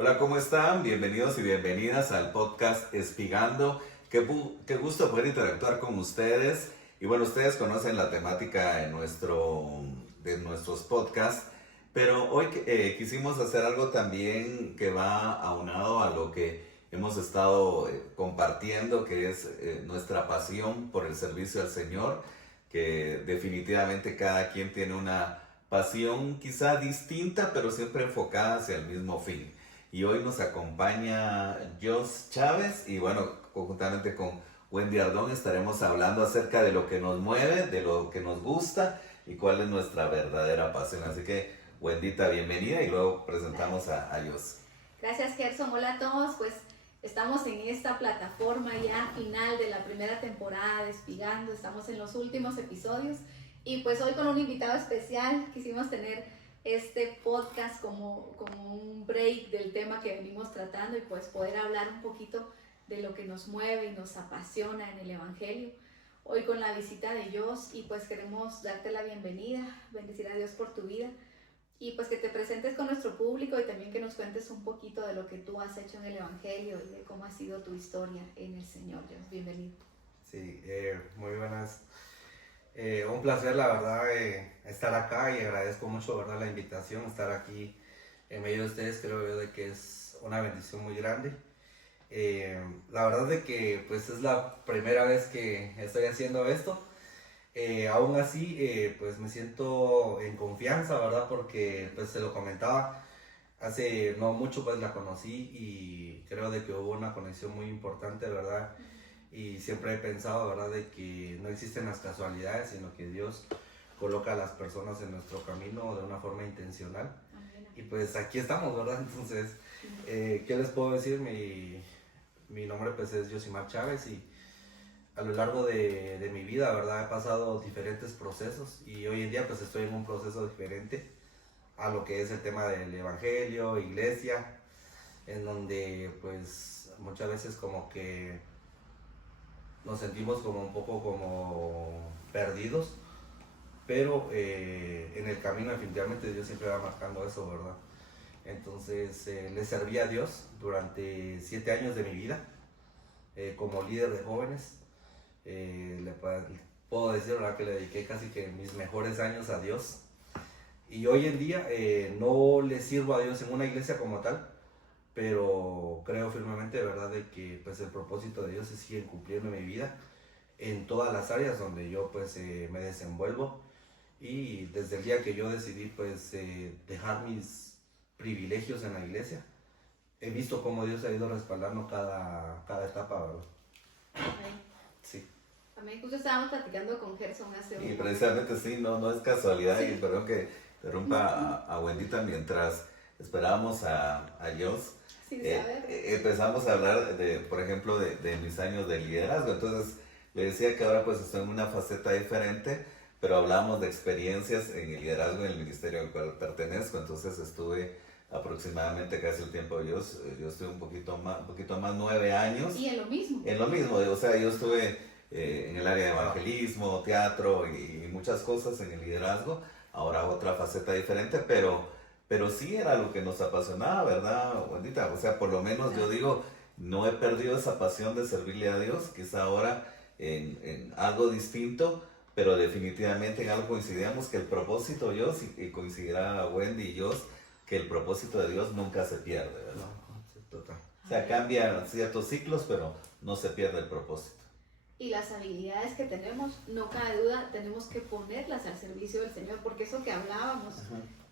Hola, ¿cómo están? Bienvenidos y bienvenidas al podcast Espigando. Qué gusto poder interactuar con ustedes. Y bueno, ustedes conocen la temática de nuestros podcasts, pero hoy quisimos hacer algo también que va aunado a lo que hemos estado compartiendo, que es nuestra pasión por el servicio al Señor, que definitivamente cada quien tiene una pasión quizá distinta, pero siempre enfocada hacia el mismo fin. Y hoy nos acompaña Jos Chávez y bueno, conjuntamente con Wendy Ardón estaremos hablando acerca de lo que nos mueve, de lo que nos gusta y cuál es nuestra verdadera pasión. Así que, Wendita, bienvenida y luego presentamos a Jos. Gracias, Gerson. Hola a todos. Pues estamos en esta plataforma ya final de la primera temporada de Espigando. Estamos en los últimos episodios y pues hoy con un invitado especial quisimos tener este podcast como un break del tema que venimos tratando y pues poder hablar un poquito de lo que nos mueve y nos apasiona en el Evangelio. Hoy con la visita de Jos y pues queremos darte la bienvenida, bendecir a Dios por tu vida y pues que te presentes con nuestro público y también que nos cuentes un poquito de lo que tú has hecho en el Evangelio y de cómo ha sido tu historia en el Señor. Jos, bienvenido. Sí, muy buenas. Un placer, la verdad, estar acá y agradezco mucho, ¿verdad?, la invitación, estar aquí en medio de ustedes. Creo yo de que es una bendición muy grande. La verdad de que pues es la primera vez que estoy haciendo esto. Aún así, pues me siento en confianza, ¿verdad? Porque pues se lo comentaba, hace no mucho pues la conocí y creo de que hubo una conexión muy importante, ¿verdad? Y siempre he pensado, ¿verdad?, de que no existen las casualidades, sino que Dios coloca a las personas en nuestro camino de una forma intencional. Amén. Y pues aquí estamos, ¿verdad? Entonces, ¿qué les puedo decir? Mi nombre pues es Josimar Chávez y a lo largo de mi vida, ¿verdad?, he pasado diferentes procesos y hoy en día pues estoy en un proceso diferente a lo que es el tema del evangelio, iglesia, en donde pues muchas veces como que nos sentimos como un poco como perdidos, pero en el camino definitivamente Dios siempre va marcando eso, ¿verdad? Entonces le serví a Dios durante 7 años de mi vida como líder de jóvenes. Puedo decir, ¿verdad?, que le dediqué casi que mis mejores años a Dios. Y hoy en día no le sirvo a Dios en una iglesia como tal, pero creo firmemente, ¿verdad?, de que pues el propósito de Dios se sigue cumpliendo en mi vida en todas las áreas donde yo pues me desenvuelvo. Y desde el día que yo decidí pues dejar mis privilegios en la iglesia, he visto cómo Dios ha ido respaldando cada etapa, ¿verdad? Amén. Sí. Amén. Justo estábamos platicando con Gerson hace Y un precisamente sí, no es casualidad, Sí. y perdón que interrumpa a Wendita mientras esperábamos a Jos. Sin saber. Empezamos a hablar por ejemplo, de mis años de liderazgo. Entonces le decía que ahora pues estoy en una faceta diferente, pero hablamos de experiencias en el liderazgo en el ministerio al cual pertenezco. Entonces estuve aproximadamente casi el tiempo de Jos. Yo estuve un poquito más 9 años. Y en lo mismo. En lo mismo, o sea, yo estuve en el área de evangelismo, teatro y muchas cosas en el liderazgo. Ahora otra faceta diferente, pero sí era lo que nos apasionaba, ¿verdad, Wendita? O sea, por lo menos yo digo, no he perdido esa pasión de servirle a Dios, quizá ahora en algo distinto, pero definitivamente en algo coincidíamos que el propósito de Dios, y coincidirá Wendy y Dios, que el propósito de Dios nunca se pierde, ¿verdad? No, sí, total. O sea, cambian ciertos ciclos, pero no se pierde el propósito. Y las habilidades que tenemos, no cabe duda, tenemos que ponerlas al servicio del Señor, porque eso que hablábamos,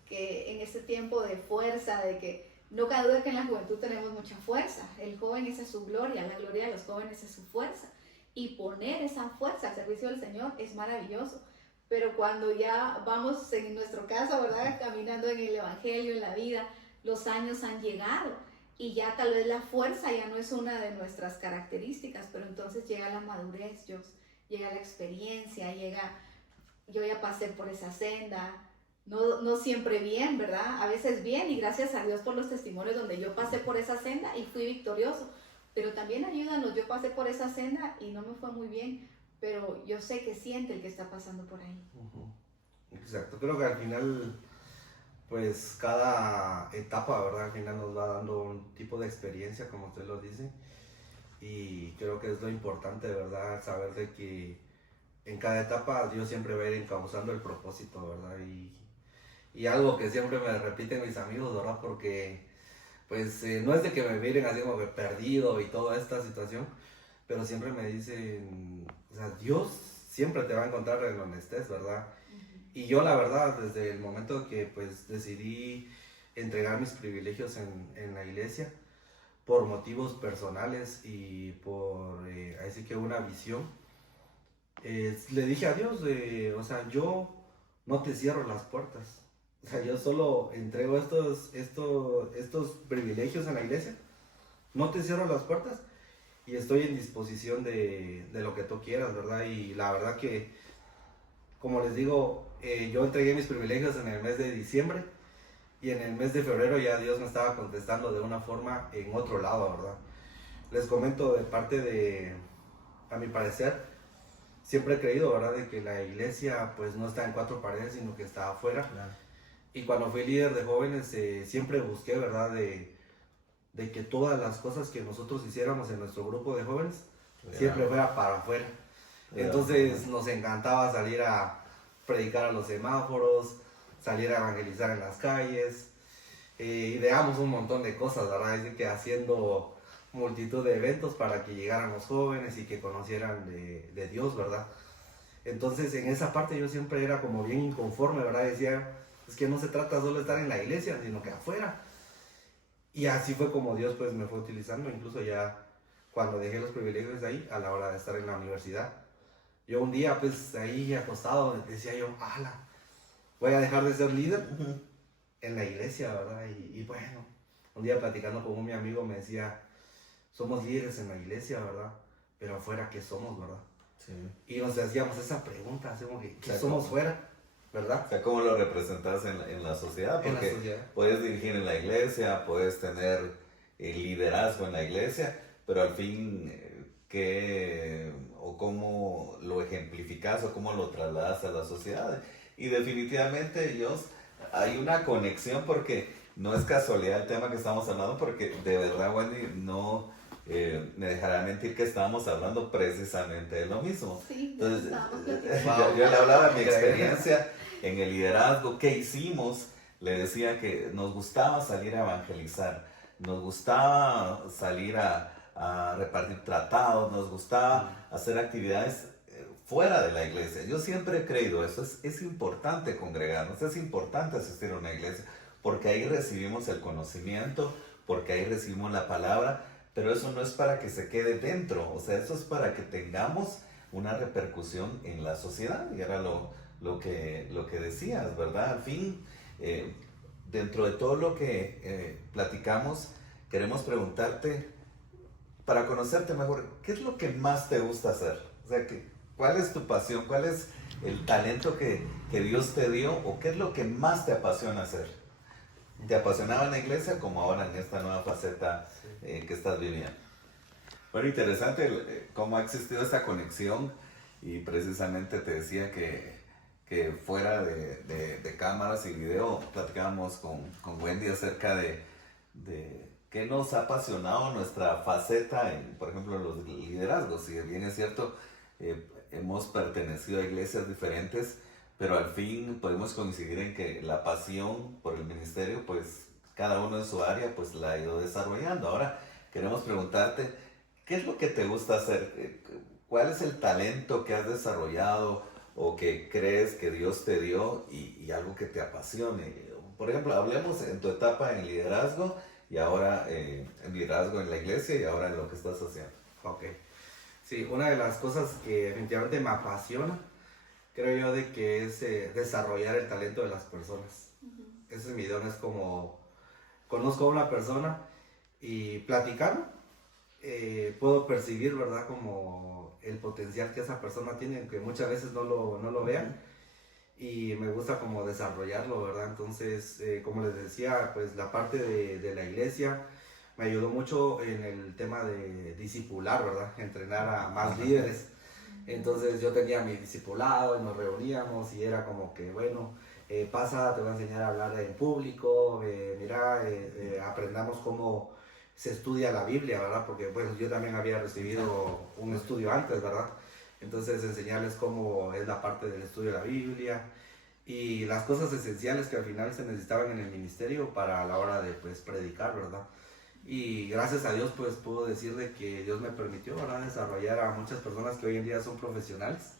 que en este tiempo de fuerza, de que no cabe duda que en la juventud tenemos mucha fuerza, el joven esa es su gloria, la gloria de los jóvenes es su fuerza, y poner esa fuerza al servicio del Señor es maravilloso, pero cuando ya vamos, en nuestro caso, ¿verdad?, caminando en el Evangelio, en la vida, los años han llegado, y ya tal vez la fuerza ya no es una de nuestras características, pero entonces llega la madurez, llega la experiencia, yo ya pasé por esa senda, no siempre bien, ¿verdad? A veces bien, y gracias a Dios por los testimonios donde yo pasé por esa senda y fui victorioso, pero también ayúdanos, yo pasé por esa senda y no me fue muy bien, pero yo sé que siente el que está pasando por ahí. Exacto, creo que al final pues cada etapa, ¿verdad? Al final nos va dando un tipo de experiencia, como usted lo dice. Y creo que es lo importante, ¿verdad? Saber de que en cada etapa Dios siempre va a ir encauzando el propósito, ¿verdad? Y algo que siempre me repiten mis amigos, ¿verdad? Porque pues no es de que me miren así como que perdido y toda esta situación, pero siempre me dicen, o sea, Dios siempre te va a encontrar en donde estés, ¿verdad? Y yo la verdad, desde el momento que pues decidí entregar mis privilegios en la iglesia, por motivos personales y por, así que una visión, le dije a Dios, o sea, yo no te cierro las puertas. O sea, yo solo entrego estos privilegios en la iglesia, no te cierro las puertas y estoy en disposición de lo que tú quieras, ¿verdad? Y la verdad que, como les digo, yo entregué mis privilegios en el mes de diciembre y en el mes de febrero ya Dios me estaba contestando de una forma en otro lado, ¿verdad? Les comento de parte de, a mi parecer, siempre he creído, ¿verdad? De que la iglesia pues no está en cuatro paredes, sino que está afuera. Claro. Y cuando fui líder de jóvenes, siempre busqué, ¿verdad? De que todas las cosas que nosotros hiciéramos en nuestro grupo de jóvenes, siempre fuera para afuera. Entonces nos encantaba salir a predicar a los semáforos, salir a evangelizar en las calles, ideamos un montón de cosas, ¿verdad? Es decir, que haciendo multitud de eventos para que llegaran los jóvenes y que conocieran de Dios, ¿verdad? Entonces en esa parte yo siempre era como bien inconforme, ¿verdad? Decía, es que no se trata solo de estar en la iglesia, sino que afuera. Y así fue como Dios pues me fue utilizando, incluso ya cuando dejé los privilegios ahí, a la hora de estar en la universidad. Yo un día pues ahí acostado decía yo, ala, voy a dejar de ser líder en la iglesia, ¿verdad? Y bueno, un día platicando con mi amigo me decía, somos líderes en la iglesia, ¿verdad? Pero afuera, ¿qué somos, verdad? Sí. Y nos hacíamos esa pregunta, hacemos que, ¿qué O sea, somos ¿cómo? fuera? ¿Verdad? O sea, ¿cómo lo representas en la sociedad? En la Porque sociedad. puedes dirigir en la iglesia, puedes tener liderazgo en la iglesia, pero al fin, ¿qué o cómo lo ejemplificas o cómo lo trasladas a la sociedad? Y definitivamente, Dios, hay una conexión porque no es casualidad el tema que estamos hablando, porque de verdad, Wendy, no me dejará mentir que estábamos hablando precisamente de lo mismo. Sí, Entonces, estábamos platicando. yo le hablaba de mi experiencia en el liderazgo, qué hicimos. Le decía que nos gustaba salir a evangelizar, nos gustaba salir a repartir tratados, nos gustaba hacer actividades fuera de la iglesia. Yo siempre he creído eso, es importante congregarnos, es importante asistir a una iglesia, porque ahí recibimos el conocimiento, porque ahí recibimos la palabra, pero eso no es para que se quede dentro, o sea, eso es para que tengamos una repercusión en la sociedad, y era lo que decías, ¿verdad? Al fin, dentro de todo lo que platicamos, queremos preguntarte, para conocerte mejor, ¿qué es lo que más te gusta hacer? O sea, ¿cuál es tu pasión? ¿Cuál es el talento que Dios te dio? ¿O qué es lo que más te apasiona hacer? ¿Te apasionaba en la iglesia como ahora en esta nueva faceta que estás viviendo? Bueno, interesante cómo ha existido esta conexión, y precisamente te decía que fuera de cámaras y video platicábamos con Wendy acerca de qué nos ha apasionado nuestra faceta en, por ejemplo, los liderazgos. Si bien es cierto, hemos pertenecido a iglesias diferentes, pero al fin podemos coincidir en que la pasión por el ministerio, pues cada uno en su área, pues la ha ido desarrollando. Ahora queremos preguntarte, ¿qué es lo que te gusta hacer? ¿Cuál es el talento que has desarrollado o que crees que Dios te dio y algo que te apasione? Por ejemplo, hablemos en tu etapa en liderazgo y ahora en liderazgo en la iglesia y ahora en lo que estás haciendo. Ok. Sí, una de las cosas que definitivamente me apasiona, creo yo, de que es desarrollar el talento de las personas. Ese es mi don, es como conozco a una persona y platicando, puedo percibir, ¿verdad? Como el potencial que esa persona tiene, aunque muchas veces no lo vean, y me gusta como desarrollarlo, ¿verdad? Entonces, como les decía, pues la parte de la iglesia me ayudó mucho en el tema de discipular, ¿verdad? Entrenar a más líderes. Entonces yo tenía mi discipulado y nos reuníamos y era como que, bueno, pasa, te voy a enseñar a hablar en público, mira, aprendamos cómo se estudia la Biblia, ¿verdad? Porque bueno, yo también había recibido un estudio antes, ¿verdad? Entonces enseñarles cómo es la parte del estudio de la Biblia y las cosas esenciales que al final se necesitaban en el ministerio para la hora de pues predicar, ¿verdad? Y gracias a Dios pues puedo decir de que Dios me permitió, ¿verdad?, desarrollar a muchas personas que hoy en día son profesionales.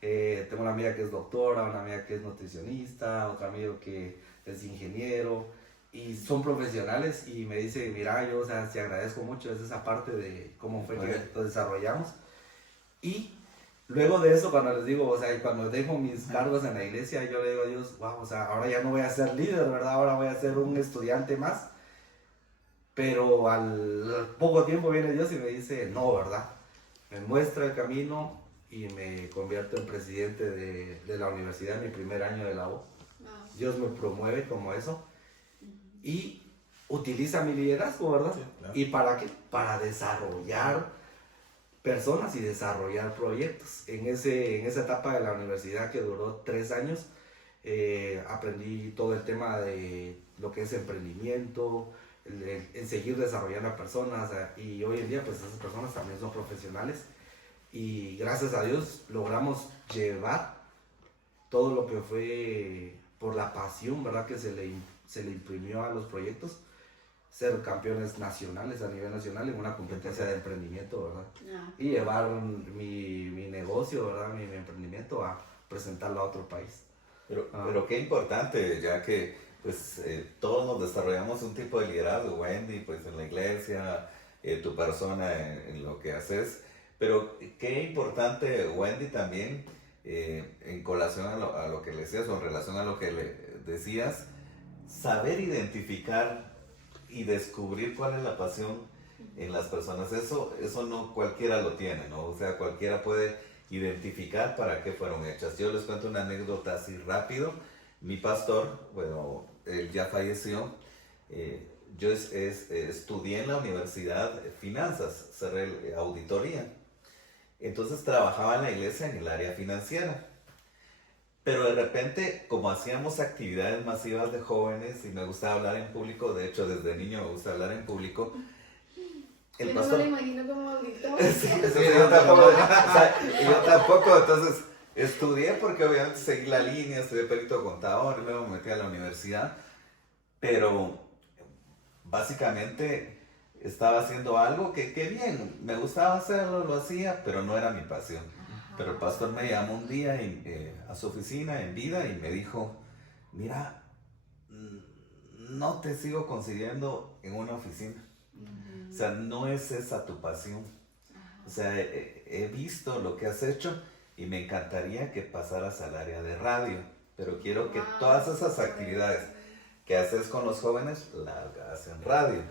Tengo una amiga que es doctora, una amiga que es nutricionista, otro amigo que es ingeniero y son profesionales y me dice, mira, yo, o sea, te agradezco mucho, es esa parte de cómo fue que lo desarrollamos. Y luego de eso, cuando les digo, o sea, cuando dejo mis cargos en la iglesia, yo le digo a Dios, wow, o sea, ahora ya no voy a ser líder, ¿verdad? Ahora voy a ser un estudiante más. Pero al poco tiempo viene Dios y me dice, no, ¿verdad? Me muestra el camino y me convierto en presidente de la universidad en mi primer año de la U. Dios me promueve como eso y utiliza mi liderazgo, ¿verdad? Sí, claro. ¿Y para qué? Para desarrollar personas y desarrollar proyectos. En esa etapa de la universidad que duró 3 años, aprendí todo el tema de lo que es emprendimiento, en seguir desarrollando a personas, y hoy en día pues esas personas también son profesionales y gracias a Dios logramos llevar todo lo que fue por la pasión, ¿verdad?, que se le imprimió a los proyectos, ser campeones nacionales a nivel nacional en una competencia de emprendimiento, ¿verdad? Y llevar mi negocio, ¿verdad?, mi emprendimiento a presentarlo a otro país. Pero qué importante, ya que pues todos nos desarrollamos un tipo de liderazgo, Wendy, pues en la iglesia, tu persona en lo que haces, pero qué importante, Wendy, también en colación a lo que le decías o en relación a lo que le decías, saber identificar y descubrir cuál es la pasión en las personas. Eso no cualquiera lo tiene, ¿no? O sea, cualquiera puede identificar para qué fueron hechas. Yo les cuento una anécdota así rápido. Mi pastor, bueno, él ya falleció. Yo estudié en la universidad finanzas, cerré auditoría. Entonces trabajaba en la iglesia en el área financiera. Pero de repente, como hacíamos actividades masivas de jóvenes y me gustaba hablar en público, de hecho desde niño me gusta hablar en público, el yo pastor... no me lo imagino como auditor. Sí, yo tampoco, entonces estudié porque obviamente seguí la línea, estudié perito contador y luego me metí a la universidad, pero básicamente estaba haciendo algo que bien, me gustaba hacerlo, lo hacía, pero no era mi pasión. Pero el pastor me llamó un día a su oficina en vida y me dijo, mira, no te sigo consiguiendo en una oficina. O sea, no es esa tu pasión. O sea, he visto lo que has hecho y me encantaría que pasaras al área de radio. Pero quiero que todas esas actividades que haces con los jóvenes las hagas en radio.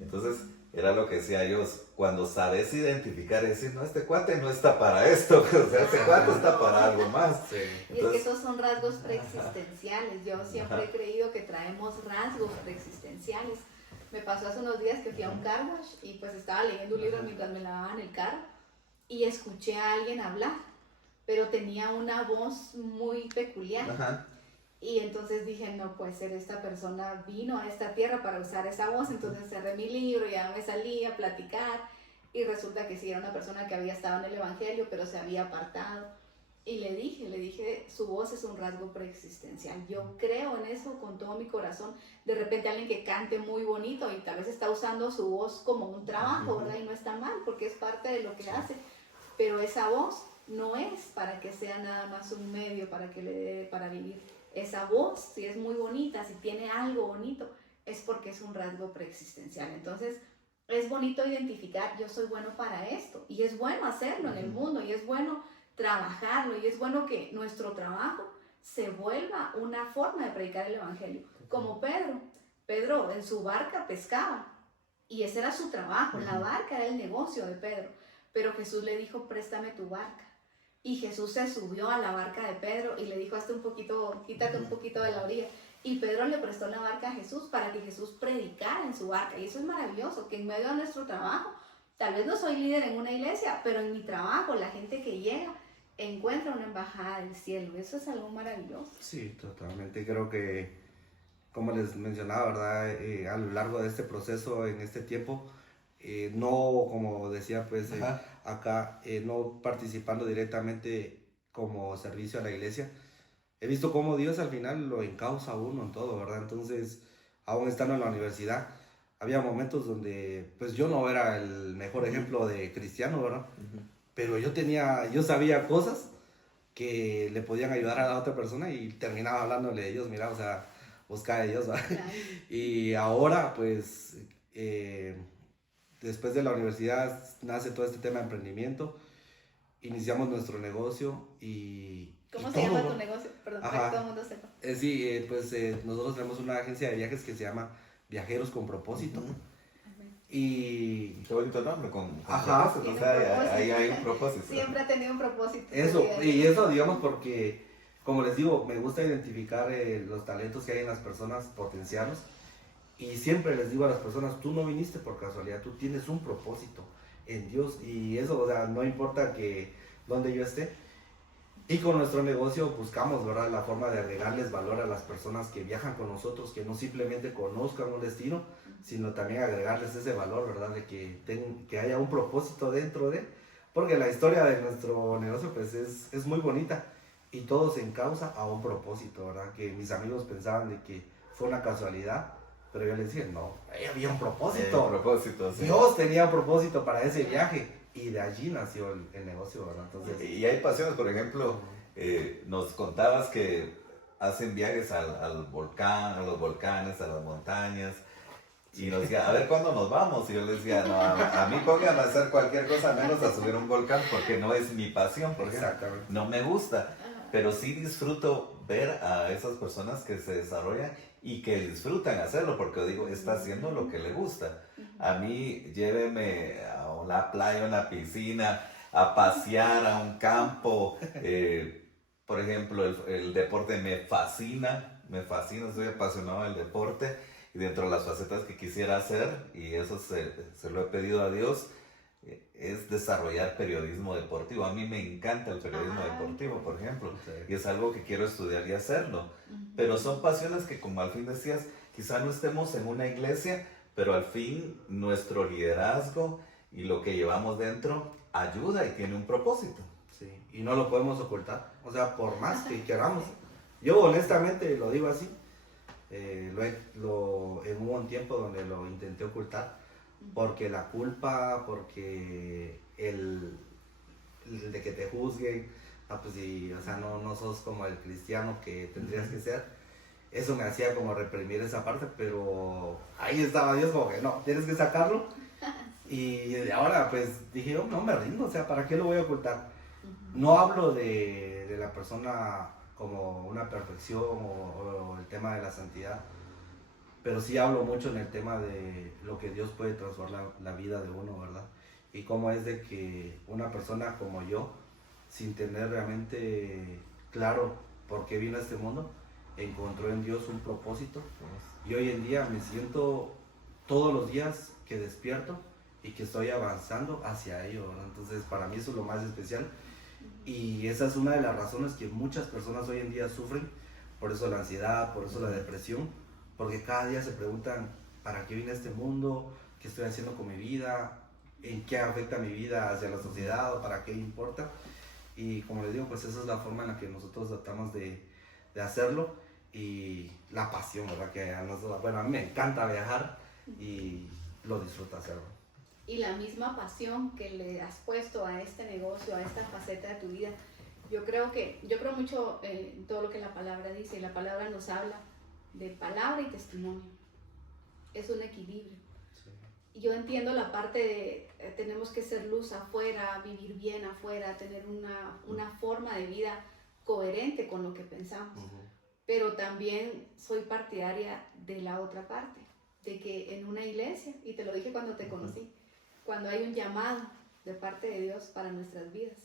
Entonces, era lo que decía yo, cuando sabes identificar y decir, no, este cuate no está para esto, o sea, este cuate está para algo más. Sí. Entonces, y es que esos son rasgos preexistenciales. Yo siempre he creído que traemos rasgos preexistenciales. Me pasó hace unos días que fui a un car wash y pues estaba leyendo un libro mientras me lavaban el carro y escuché a alguien hablar, pero tenía una voz muy peculiar. Y entonces dije, no puede ser, esta persona vino a esta tierra para usar esa voz. Entonces cerré mi libro, ya me salí a platicar y resulta que sí, era una persona que había estado en el evangelio pero se había apartado. Y le dije, su voz es un rasgo preexistencial. Yo creo en eso con todo mi corazón. De repente alguien que cante muy bonito y tal vez está usando su voz como un trabajo, ¿verdad? Y no está mal porque es parte de lo que hace. Pero esa voz no es para que sea nada más un medio para que le dé para vivir. Esa voz, si es muy bonita, si tiene algo bonito, es porque es un rasgo preexistencial. Entonces, es bonito identificar, yo soy bueno para esto. Y es bueno hacerlo en el mundo, y es bueno trabajarlo, y es bueno que nuestro trabajo se vuelva una forma de predicar el evangelio. Como Pedro en su barca pescaba, y ese era su trabajo, la barca era el negocio de Pedro. Pero Jesús le dijo, préstame tu barca. Y Jesús se subió a la barca de Pedro y le dijo, quítate un poquito de la orilla. Y Pedro le prestó la barca a Jesús para que Jesús predicara en su barca. Y eso es maravilloso, que en medio de nuestro trabajo, tal vez no soy líder en una iglesia, pero en mi trabajo, la gente que llega, encuentra una embajada del cielo. Eso es algo maravilloso. Sí, totalmente. Creo que, como les mencionaba, ¿verdad? A lo largo de este proceso, en este tiempo, no, como decía, pues, acá, no participando directamente como servicio a la iglesia, he visto cómo Dios al final lo encausa a uno en todo, ¿verdad? Entonces, aún estando en la universidad, había momentos donde, pues, yo no era el mejor ejemplo de cristiano, ¿verdad? Pero yo sabía cosas que le podían ayudar a la otra persona y terminaba hablándole de Dios, mira, o sea, busca de Dios, ¿verdad? Claro. Y ahora, pues, después de la universidad nace todo este tema de emprendimiento, iniciamos nuestro negocio y... ¿Cómo y se llama todo, tu negocio? Perdón, ajá. para que todo el mundo sepa. Sí, pues nosotros tenemos una agencia de viajes que se llama Viajeros con Propósito. Y... Qué bonito nombre, con Ajá. propósito, o Tiene sea, un propósito. ahí hay un propósito. Siempre ha tenido un propósito. Eso, en su vida. y eso digamos porque, como les digo, me gusta identificar los talentos que hay en las personas, potenciarlos. Y siempre les digo a las personas, tú no viniste por casualidad, tú tienes un propósito en Dios. Y eso, o sea, no importa que donde yo esté. Y con nuestro negocio buscamos, ¿verdad?, la forma de agregarles valor a las personas que viajan con nosotros, que no simplemente conozcan un destino, sino también agregarles ese valor, ¿verdad?, de que haya un propósito dentro de, porque la historia de nuestro negocio pues es muy bonita y todo se encausa a un propósito, ¿verdad?, que mis amigos pensaban de que fue una casualidad, pero yo les dije, no, ahí había un propósito. Propósito, sí. Dios tenía un propósito para ese viaje y de allí nació el negocio, ¿verdad? Entonces, Y hay pasiones, por ejemplo, nos contabas que hacen viajes al volcán, a los volcanes, a las montañas. Y nos decía, a ver cuándo nos vamos. Y yo les decía, no, a mí pónganme a hacer cualquier cosa menos a subir un volcán porque no es mi pasión, por ejemplo. exactamente. No me gusta. Pero sí disfruto ver a esas personas que se desarrollan y que disfrutan hacerlo, porque yo digo, está haciendo lo que le gusta. A mí, lléveme a una playa, a una piscina, a pasear, a un campo. Por ejemplo, el deporte me fascina, soy apasionado del deporte. Y dentro de las facetas que quisiera hacer, y eso se lo he pedido a Dios, es desarrollar periodismo deportivo. A mí me encanta el periodismo deportivo, por ejemplo, y es algo que quiero estudiar y hacerlo. Pero son pasiones que, como al fin decías, quizá no estemos en una iglesia, pero al fin nuestro liderazgo y lo que llevamos dentro ayuda y tiene un propósito. Sí, y no lo podemos ocultar, o sea, por más que queramos. Yo honestamente lo digo así, hubo un tiempo donde lo intenté ocultar, porque la culpa, porque el de que te juzguen, pues sí, o sea, no sos como el cristiano que tendrías que ser. Eso me hacía como reprimir esa parte, pero ahí estaba Dios como que no, tienes que sacarlo. Y de ahora pues dije, no me rindo, o sea, ¿para qué lo voy a ocultar? No hablo de la persona como una perfección o el tema de la santidad, pero sí hablo mucho en el tema de lo que Dios puede transformar la vida de uno, ¿verdad? Y cómo es de que una persona como yo, sin tener realmente claro por qué vino a este mundo, encontró en Dios un propósito. Y hoy en día me siento todos los días que despierto y que estoy avanzando hacia ello, ¿verdad? Entonces para mí eso es lo más especial. Y esa es una de las razones que muchas personas hoy en día sufren, por eso la ansiedad, por eso la depresión, porque cada día se preguntan, ¿para qué vine a este mundo? ¿Qué estoy haciendo con mi vida? ¿En qué afecta mi vida hacia la sociedad? ¿O para qué importa? Y como les digo, pues esa es la forma en la que nosotros tratamos de hacerlo. Y la pasión, ¿verdad? Que a nosotros, bueno, a mí me encanta viajar y lo disfruto hacerlo. Y la misma pasión que le has puesto a este negocio, a esta faceta de tu vida, yo creo mucho en todo lo que la palabra dice, y la palabra nos habla de palabra y testimonio. Es un equilibrio. Sí. Yo entiendo la parte de tenemos que ser luz afuera, vivir bien afuera, tener una forma de vida coherente con lo que pensamos. Pero también soy partidaria de la otra parte, de que en una iglesia, y te lo dije cuando te conocí, cuando hay un llamado de parte de Dios para nuestras vidas,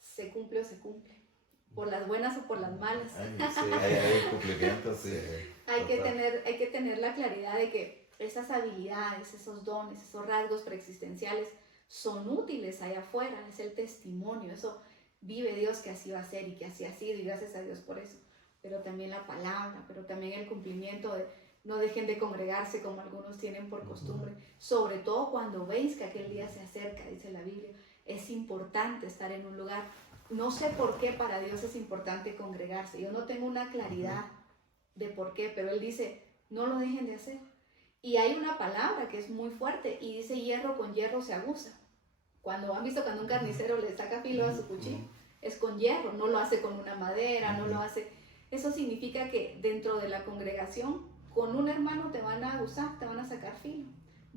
se cumple o se cumple, por las buenas o por las malas. Sí, hay cumplimientos, sí. Hay que tener la claridad de que esas habilidades, esos dones, esos rasgos preexistenciales son útiles allá afuera, es el testimonio, eso vive Dios que así va a ser y que así ha sido, y gracias a Dios por eso. Pero también la palabra, pero también el cumplimiento de no dejen de congregarse como algunos tienen por costumbre, sobre todo cuando veis que aquel día se acerca, dice la Biblia. Es importante estar en un lugar. No sé por qué para Dios es importante congregarse. Yo no tengo una claridad de por qué, pero Él dice, no lo dejen de hacer. Y hay una palabra que es muy fuerte y dice, hierro con hierro se aguza. Cuando han visto cuando un carnicero le saca filo a su cuchillo, es con hierro, no lo hace con una madera, no lo hace. Eso significa que dentro de la congregación, con un hermano te van a aguzar, te van a sacar filo.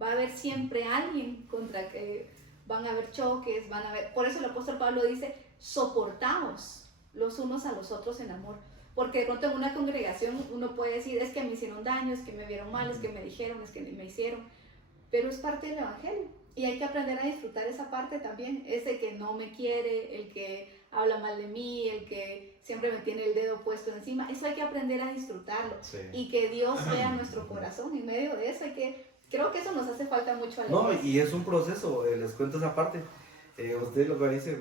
Va a haber siempre alguien contra que van a haber choques, van a haber. Por eso el apóstol Pablo dice, soportaos los unos a los otros en amor. Porque de pronto en una congregación uno puede decir, es que me hicieron daño, es que me vieron mal, es que me dijeron, es que me hicieron. Pero es parte del evangelio. Y hay que aprender a disfrutar esa parte también. Ese que no me quiere, el que habla mal de mí, el que siempre me tiene el dedo puesto encima. Eso hay que aprender a disfrutarlo. Sí. Y que Dios vea nuestro corazón. En medio de eso creo que eso nos hace falta mucho a la iglesia. No, y es un proceso, les cuento esa parte. Usted lo que dice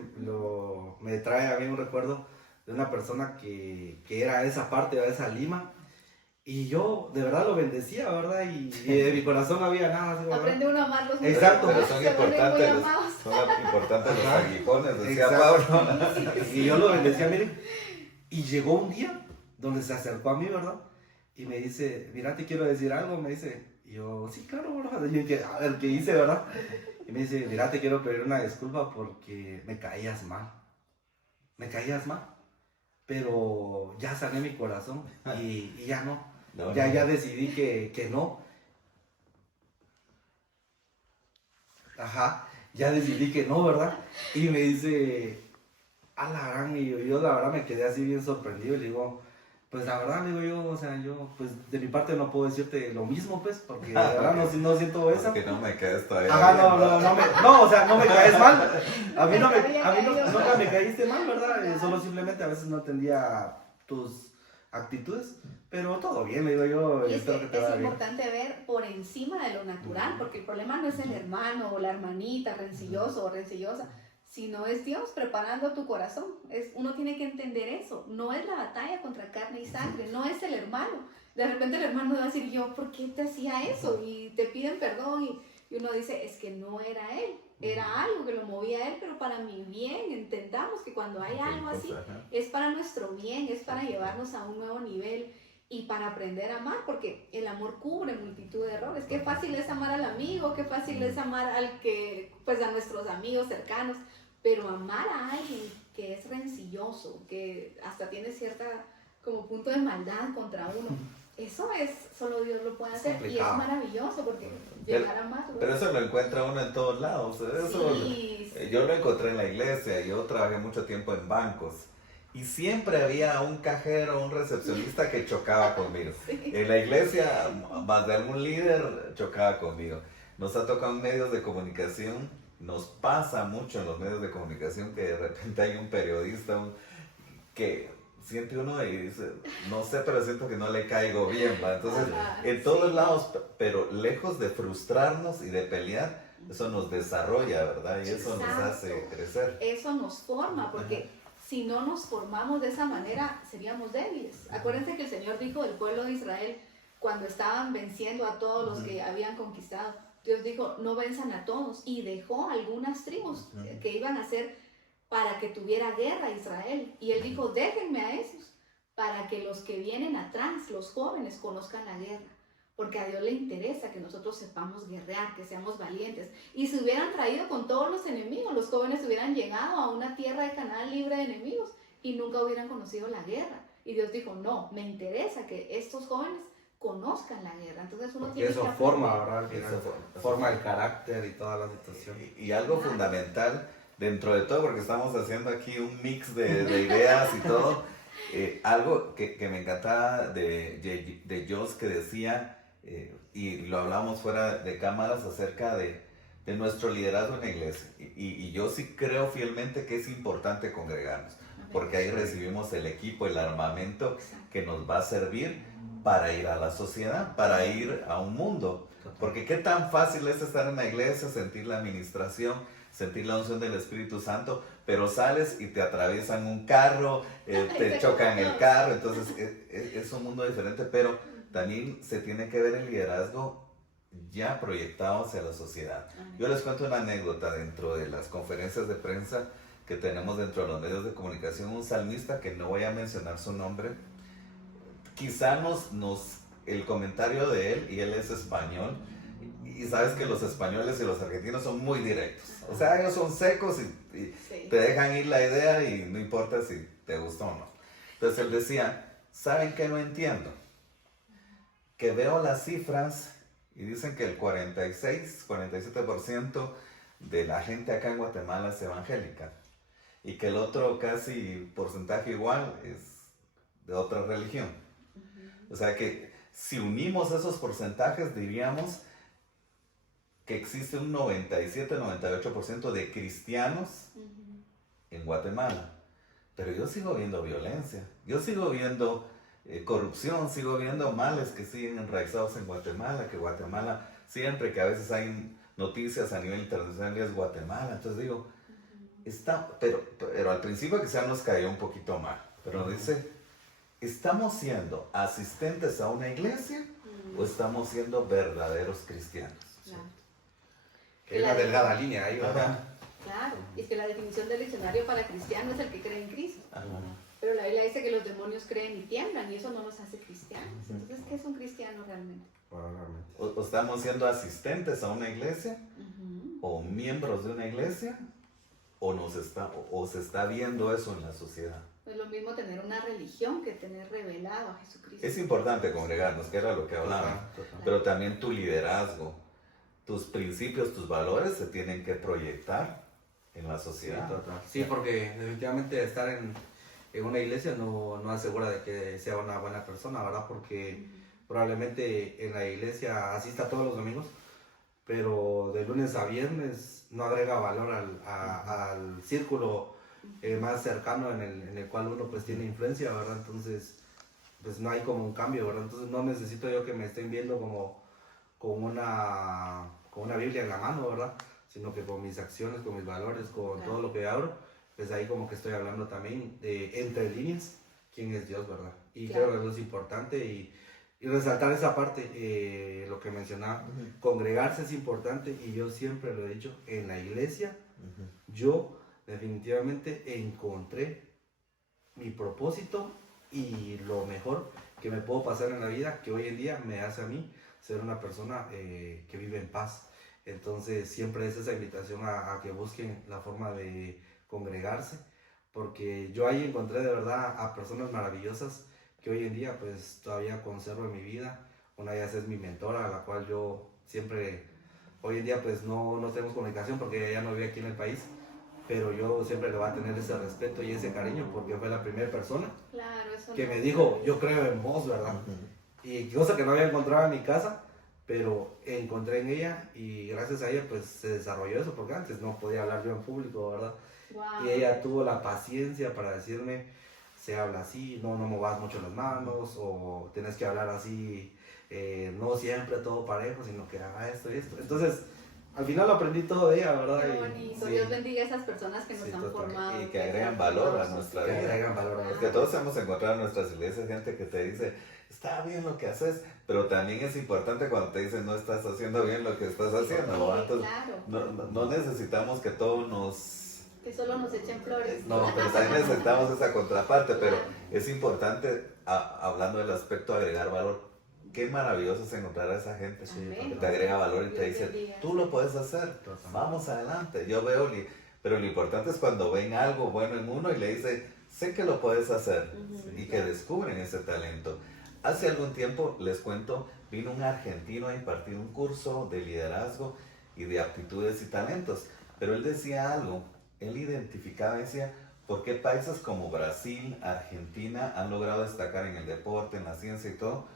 me trae a mí un recuerdo de una persona que era esa parte, de esa Lima. Y yo de verdad lo bendecía, ¿verdad? Y de mi corazón no había nada. ¿Sí, aprende uno a amarlos. Exacto. Pero son importantes los aguijones, decía Pablo. Y yo lo bendecía, miren. Y llegó un día donde se acercó a mí, ¿verdad? Y me dice, mira, te quiero decir algo, me dice. Y yo, sí, claro, ¿verdad? Y yo dije, a ver, ¿qué hice, verdad? Y me dice, mira, te quiero pedir una disculpa porque me caías mal. Me caías mal. Pero ya sané mi corazón y ya no. Ya decidí que no. Ajá, ya decidí que no, ¿verdad? Y me dice, a la gran, y yo la verdad me quedé así bien sorprendido y le digo, pues la verdad, le digo yo, o sea, yo, pues de mi parte no puedo decirte lo mismo, pues, porque la verdad no siento eso. Porque no me caes todavía. Ajá, no, o sea, no me caes mal. A mí nunca me caíste mal, ¿verdad? Solo simplemente a veces no entendía tus actitudes, pero todo bien, le digo yo. Y espero que te vaya es bien. importante ver por encima de lo natural, porque el problema no es el hermano o la hermanita rencilloso o rencillosa, sino es Dios preparando tu corazón. Uno tiene que entender eso. No es la batalla contra carne y sangre, no es el hermano. De repente el hermano va a decir, yo, ¿por qué te hacía eso? Y te piden perdón y uno dice, es que no era él. Era algo que lo movía a él, pero para mi bien. Entendamos que cuando hay algo así, es para nuestro bien, es para llevarnos a un nuevo nivel y para aprender a amar, porque el amor cubre multitud de errores. Qué fácil es amar al amigo, qué fácil es amar a nuestros amigos cercanos, pero amar a alguien que es rencilloso, que hasta tiene cierta como punto de maldad contra uno, eso solo Dios lo puede hacer y es maravilloso porque llegar a amarlo. Pero eso lo encuentra uno en todos lados. Eso, sí. Yo lo encontré en la iglesia, yo trabajé mucho tiempo en bancos y siempre había un cajero, un recepcionista que chocaba conmigo. Sí. En la iglesia, más de algún líder chocaba conmigo. Nos ha tocado en medios de comunicación, nos pasa mucho en los medios de comunicación que de repente hay un periodista que siente uno y dice, no sé, pero siento que no le caigo bien, ¿va? Entonces, en todos lados, pero lejos de frustrarnos y de pelear, eso nos desarrolla, ¿verdad? Y eso nos hace crecer. Eso nos forma, porque si no nos formamos de esa manera, seríamos débiles. Acuérdense que el Señor dijo del pueblo de Israel, cuando estaban venciendo a todos los que habían conquistado, Dios dijo, no venzan a todos, y dejó algunas tribus que iban a ser para que tuviera guerra Israel. Y él dijo, déjenme a esos, para que los que vienen atrás, los jóvenes, conozcan la guerra. Porque a Dios le interesa que nosotros sepamos guerrear, que seamos valientes. Y se hubieran traído con todos los enemigos, los jóvenes hubieran llegado a una tierra de Canaán libre de enemigos y nunca hubieran conocido la guerra. Y Dios dijo, no, me interesa que estos jóvenes conozcan la guerra. Entonces uno tiene eso que forma, ¿verdad? Eso forma el carácter y toda la situación. Y algo fundamental dentro de todo, porque estamos haciendo aquí un mix de ideas y todo, algo que me encantaba de Joss que decía, y lo hablamos fuera de cámaras acerca de nuestro liderazgo en la iglesia. Y yo sí creo fielmente que es importante congregarnos, porque ahí recibimos el equipo, el armamento que nos va a servir para ir a la sociedad, para ir a un mundo. Porque qué tan fácil es estar en la iglesia, sentir la administración, sentir la unción del Espíritu Santo, pero sales y te atraviesan un carro, te chocan el carro, entonces es un mundo diferente, pero también se tiene que ver el liderazgo ya proyectado hacia la sociedad. Yo les cuento una anécdota dentro de las conferencias de prensa que tenemos dentro de los medios de comunicación. Un salmista, que no voy a mencionar su nombre, quizá el comentario de él, y él es español, y sabes que los españoles y los argentinos son muy directos, o sea, ellos son secos y Sí. te dejan ir la idea y no importa si te gustó o no. Entonces él decía, ¿saben qué no entiendo? Que veo las cifras y dicen que el 47% de la gente acá en Guatemala es evangélica y que el otro casi porcentaje igual es de otra religión. O sea que si unimos esos porcentajes diríamos que existe un 97-98% de cristianos en Guatemala. Pero yo sigo viendo violencia, yo sigo viendo corrupción, sigo viendo males que siguen enraizados en Guatemala, que Guatemala, siempre que a veces hay noticias a nivel internacional, es Guatemala. Entonces digo, pero al principio quizá nos cayó un poquito mal, pero dice, ¿estamos siendo asistentes a una iglesia o estamos siendo verdaderos cristianos? Claro. Que es la delgada línea ahí, ¿verdad? Claro, y es que la definición del diccionario para cristiano es el que cree en Cristo. Ajá. Pero la Biblia dice que los demonios creen y tiemblan, y eso no nos hace cristianos. Entonces, ¿qué es un cristiano realmente? Probablemente. O estamos siendo asistentes a una iglesia o miembros de una iglesia o se está viendo eso en la sociedad. Es lo mismo tener una religión que tener revelado a Jesucristo. Es importante congregarnos, que era lo que hablábamos, Total. pero también tu liderazgo, tus principios, tus valores se tienen que proyectar en la Sí, sociedad. total. Sí, porque definitivamente estar en una iglesia no asegura de que sea una buena persona, ¿verdad? Porque probablemente en la iglesia asista todos los domingos, pero de lunes a viernes no agrega valor al círculo más cercano en el cual uno pues tiene influencia, ¿verdad? Entonces, pues no hay como un cambio, ¿verdad? Entonces no necesito yo que me estén viendo como con una Biblia en la mano, ¿verdad? Sino que con mis acciones, con mis valores, con todo lo que abro, pues ahí como que estoy hablando también de entre líneas quién es Dios, ¿verdad? Y Claro. creo que eso es importante y resaltar esa parte, lo que mencionaba, congregarse es importante y yo siempre lo he dicho, en la iglesia yo definitivamente encontré mi propósito y lo mejor que me puedo pasar en la vida, que hoy en día me hace a mí ser una persona que vive en paz. Entonces siempre es esa invitación a que busquen la forma de congregarse, porque yo ahí encontré de verdad a personas maravillosas que hoy en día pues todavía conservo en mi vida. Una de ellas es mi mentora, a la cual yo siempre, hoy en día pues no tenemos comunicación porque ella no vive aquí en el país, pero yo siempre le voy a tener ese respeto y ese cariño porque fue la primera persona Claro, eso que no me es dijo, verdad. yo creo en vos, ¿verdad? Y cosa que no había encontrado en mi casa, pero encontré en ella y gracias a ella pues se desarrolló eso, porque antes no podía hablar yo en público, ¿verdad? Wow. Y ella tuvo la paciencia para decirme, se habla así, no muevas mucho las manos, o tienes que hablar así, no siempre todo parejo, sino que haga esto y esto. Entonces, al final lo aprendí todo de ella, ¿verdad? Qué Y, bonito. sí, Dios bendiga a esas personas que nos Sí, han total. formado. Y que agregan valor a nuestra que vida. agregan valor a Ah. Porque todos hemos encontrado en nuestras iglesias gente que te dice, está bien lo que haces, pero también es importante cuando te dicen, no estás haciendo bien lo que estás haciendo. Sí, ¿no? Entonces, claro. no necesitamos que todos nos... Que solo nos echen flores. No, pero también necesitamos esa contraparte, pero es importante, hablando del aspecto agregar valor, qué maravilloso es encontrar a esa gente Amén. que te agrega valor y te Dios dice, bendiga. tú lo puedes hacer, vamos adelante. Yo veo, pero lo importante es cuando ven algo bueno en uno y le dice, sé que lo puedes hacer, y que descubren ese talento. Hace algún tiempo, les cuento, vino un argentino a impartir un curso de liderazgo y de aptitudes y talentos, pero él decía algo, él identificaba, decía, ¿por qué países como Brasil, Argentina han logrado destacar en el deporte, en la ciencia y todo?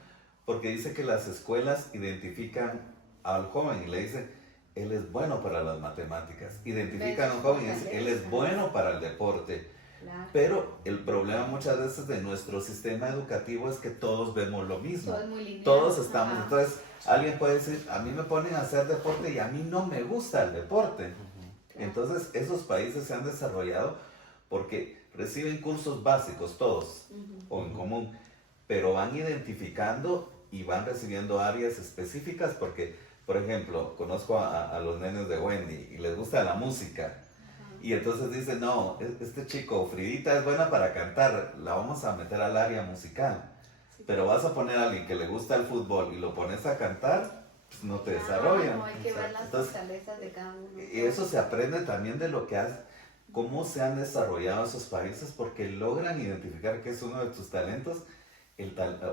Porque dice que las escuelas identifican al joven y le dicen, él es bueno para las matemáticas. Identifican a un joven y dicen, él es bueno para el deporte. Claro. Pero el problema muchas veces de nuestro sistema educativo es que todos vemos lo mismo. Todo es muy lineal. Todos estamos, Ajá. entonces alguien puede decir, a mí me ponen a hacer deporte y a mí no me gusta el deporte. Claro. Entonces esos países se han desarrollado porque reciben cursos básicos todos o en común, pero van identificando y van recibiendo áreas específicas porque, por ejemplo, conozco a los nenes de Wendy y les gusta la música. Y entonces dicen, no, este chico, Fridita es buena para cantar, la vamos a meter al área musical. Sí. Pero vas a poner a alguien que le gusta el fútbol y lo pones a cantar, pues no te desarrollan. No, hay que ver las Entonces, fortalezas de cada uno. y eso se aprende también de lo que cómo se han desarrollado esos países, porque logran identificar que es uno de tus talentos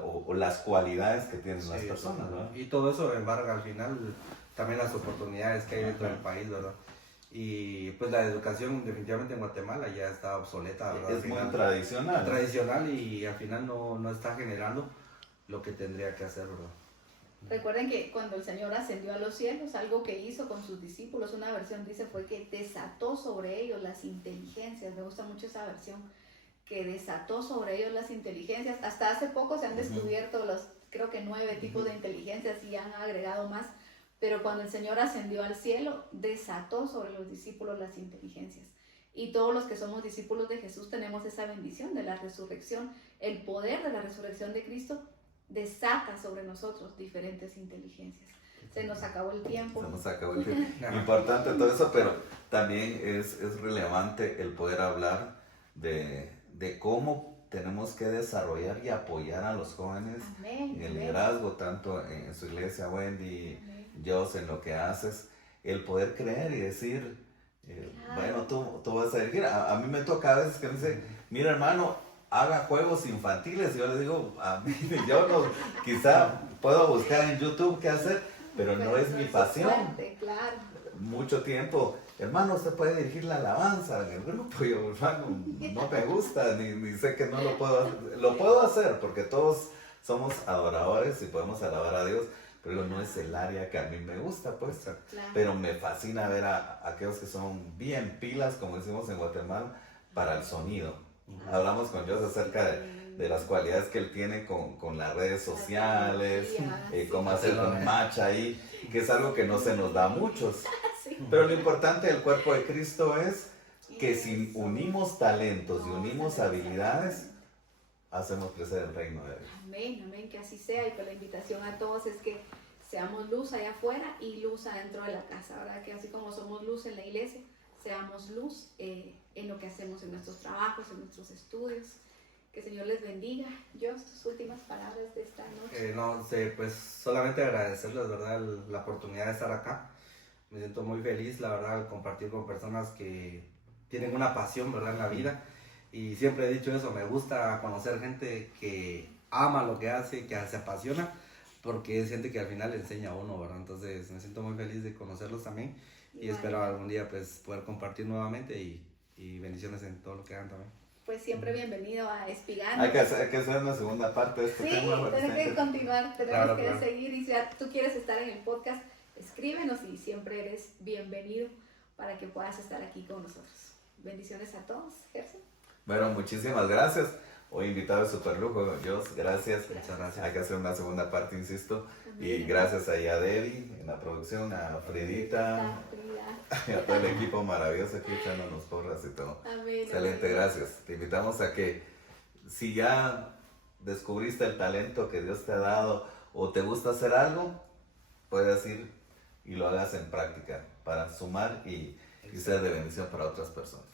o las cualidades que tienen las personas, ¿no? Y todo eso embarga al final también las oportunidades que hay dentro del país, ¿verdad? Y pues la educación definitivamente en Guatemala ya está obsoleta, ¿verdad? Es muy tradicional. Tradicional y al final no está generando lo que tendría que hacer, ¿verdad? Recuerden que cuando el Señor ascendió a los cielos, algo que hizo con sus discípulos, una versión dice fue que desató sobre ellos las inteligencias. Me gusta mucho esa versión, que desató sobre ellos las inteligencias. Hasta hace poco se han descubierto creo que 9 tipos de inteligencias y han agregado más. Pero cuando el Señor ascendió al cielo, desató sobre los discípulos las inteligencias. Y todos los que somos discípulos de Jesús tenemos esa bendición de la resurrección. El poder de la resurrección de Cristo desata sobre nosotros diferentes inteligencias. Se nos acabó el tiempo. Se nos acabó el tiempo. Importante todo eso, pero también es relevante el poder hablar de cómo tenemos que desarrollar y apoyar a los jóvenes en el liderazgo, tanto en su iglesia, Wendy, Dios, en lo que haces, el poder creer y decir, bueno, tú vas a dirigir. A mí me toca a veces que me dicen, mira hermano, haga juegos infantiles. Y yo le digo, a mí, yo no, quizá puedo buscar en YouTube qué hacer, pero no es mi pasión. Fuerte, claro. Mucho tiempo, hermano, usted puede dirigir la alabanza en el grupo. Yo, hermano, no me gusta, ni sé que no lo puedo hacer. Lo puedo hacer porque todos somos adoradores y podemos alabar a Dios, pero no es el área que a mí me gusta, pues. Claro. Pero me fascina ver a aquellos que son bien pilas, como decimos en Guatemala, para el sonido. Hablamos con Dios acerca de las cualidades que él tiene con las redes sociales, cómo hacer un match ahí, que es algo que no se nos da a muchos. Pero lo importante del cuerpo de Cristo es que si unimos talentos y unimos habilidades, hacemos crecer el reino de Dios. Amén, amén, que así sea. Y pues la invitación a todos es que seamos luz allá afuera y luz adentro de la casa, ¿verdad? Que así como somos luz en la iglesia, seamos luz en lo que hacemos en nuestros trabajos, en nuestros estudios. Que el Señor les bendiga. Dios, tus últimas palabras de esta noche. Pues solamente agradecerles, ¿verdad? La oportunidad de estar acá. Me siento muy feliz, la verdad, al compartir con personas que tienen una pasión, ¿verdad? En la vida. Y siempre he dicho eso, me gusta conocer gente que ama lo que hace, que se apasiona, porque es gente que al final le enseña a uno, ¿verdad? Entonces me siento muy feliz de conocerlos también y espero algún día pues poder compartir nuevamente y bendiciones en todo lo que hagan también. Pues siempre bienvenido a Espigando. Hay que hacer una segunda parte de este tema. Sí, tenemos que continuar, tenemos que claro. seguir y si tú quieres estar en el podcast, escríbenos y siempre eres bienvenido para que puedas estar aquí con nosotros. Bendiciones a todos, Gerson. Bueno, muchísimas gracias. Hoy invitado de super lujo, Dios, gracias. Muchas gracias. Hay que hacer una segunda parte, insisto. Amén. Y gracias ahí a Debbie en la producción, a Fridita, y a todo el equipo maravilloso aquí echándonos porras y todo. Amén. Excelente, Amén. gracias. Te invitamos a que si ya descubriste el talento que Dios te ha dado o te gusta hacer algo, puedas ir y lo hagas en práctica para sumar y ser de bendición para otras personas.